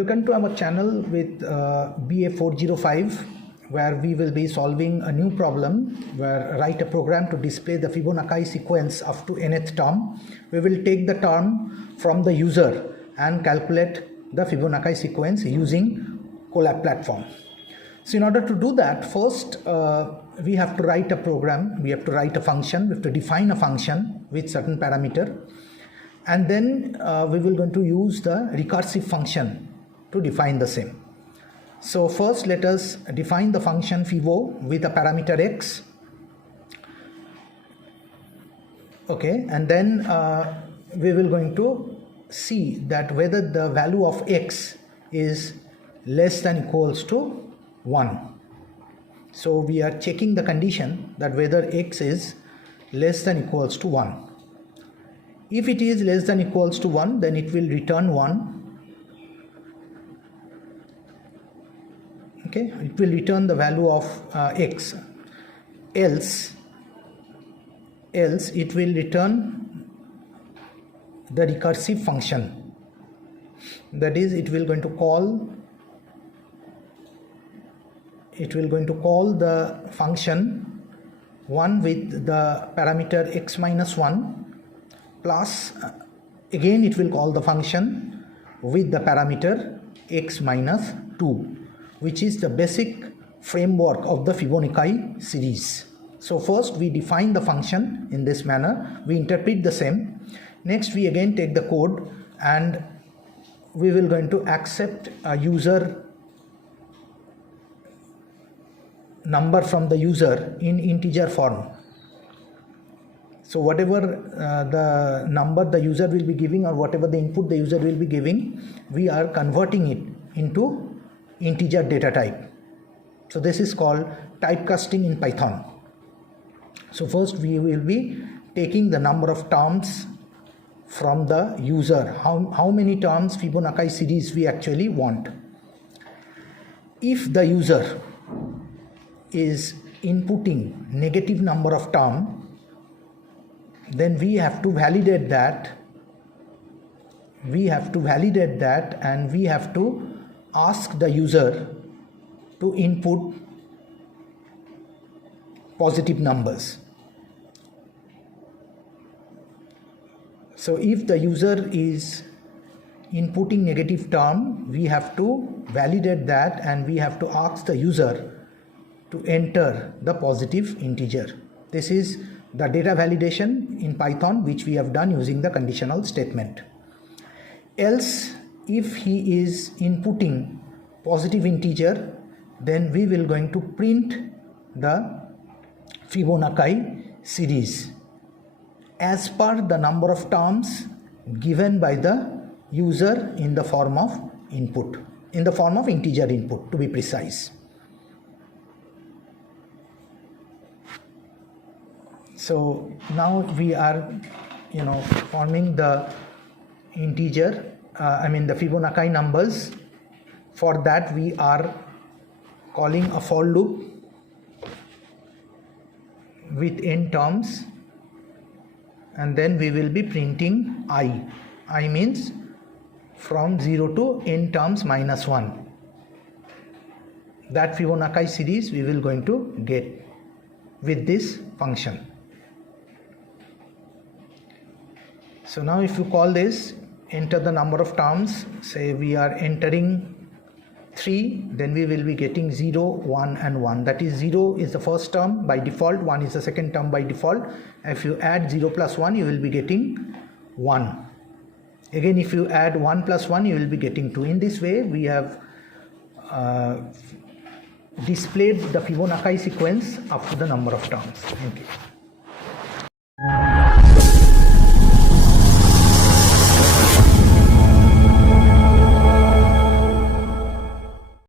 Welcome to our channel with BA405, where we will be solving a new problem where write a program to display the Fibonacci sequence up to nth term. We will take the term from the user and calculate the Fibonacci sequence using Colab platform. So in order to do that, first we have to write a program, we have to write a function, we have to define a function with certain parameter, and then we will going to use the recursive function to define the same. So first let us define the function Fibo with a parameter x. Okay, and then we will going to see that whether the value of x is less than equals to 1. So we are checking the condition that whether x is less than equals to 1. If it is less than equals to 1, then it will return 1. Okay, it will return the value of x. Else it will return the recursive function. That is, it will going to call the function 1 with the parameter x minus 1 plus again it will call the function with the parameter x minus 2, which is the basic framework of the Fibonacci series. So first we define the function in this manner, we interpret the same. Next we again take the code and we will going to accept a user number from the user in integer form. So whatever the number the user will be giving or whatever the input the user will be giving, we are converting it into integer data type. So this is called typecasting in Python. So first we will be taking the number of terms from the user, how many terms Fibonacci series we actually want. If the user is inputting negative number of term, then we have to validate that and we have to ask the user to input positive numbers. So if the user is inputting negative term, we have to validate that and we have to ask the user to enter the positive integer. This is the data validation in Python, which we have done using the conditional statement. Else, if he is inputting positive integer, then we will going to print the Fibonacci series as per the number of terms given by the user in the form of input, in the form of integer input to be precise. So now we are forming the integer, the Fibonacci numbers. For that we are calling a for loop with n terms, and then we will be printing I. I means from 0 to n terms minus 1. That Fibonacci series we will going to get with this function. So now if you call this, enter the number of terms, say we are entering 3, then we will be getting 0, 1 and 1. That is 0 is the first term by default, 1 is the second term by default. If you add 0 plus 1, you will be getting 1. Again, if you add 1 plus 1, you will be getting 2. In this way, we have displayed the Fibonacci sequence up to the number of terms. Thank you.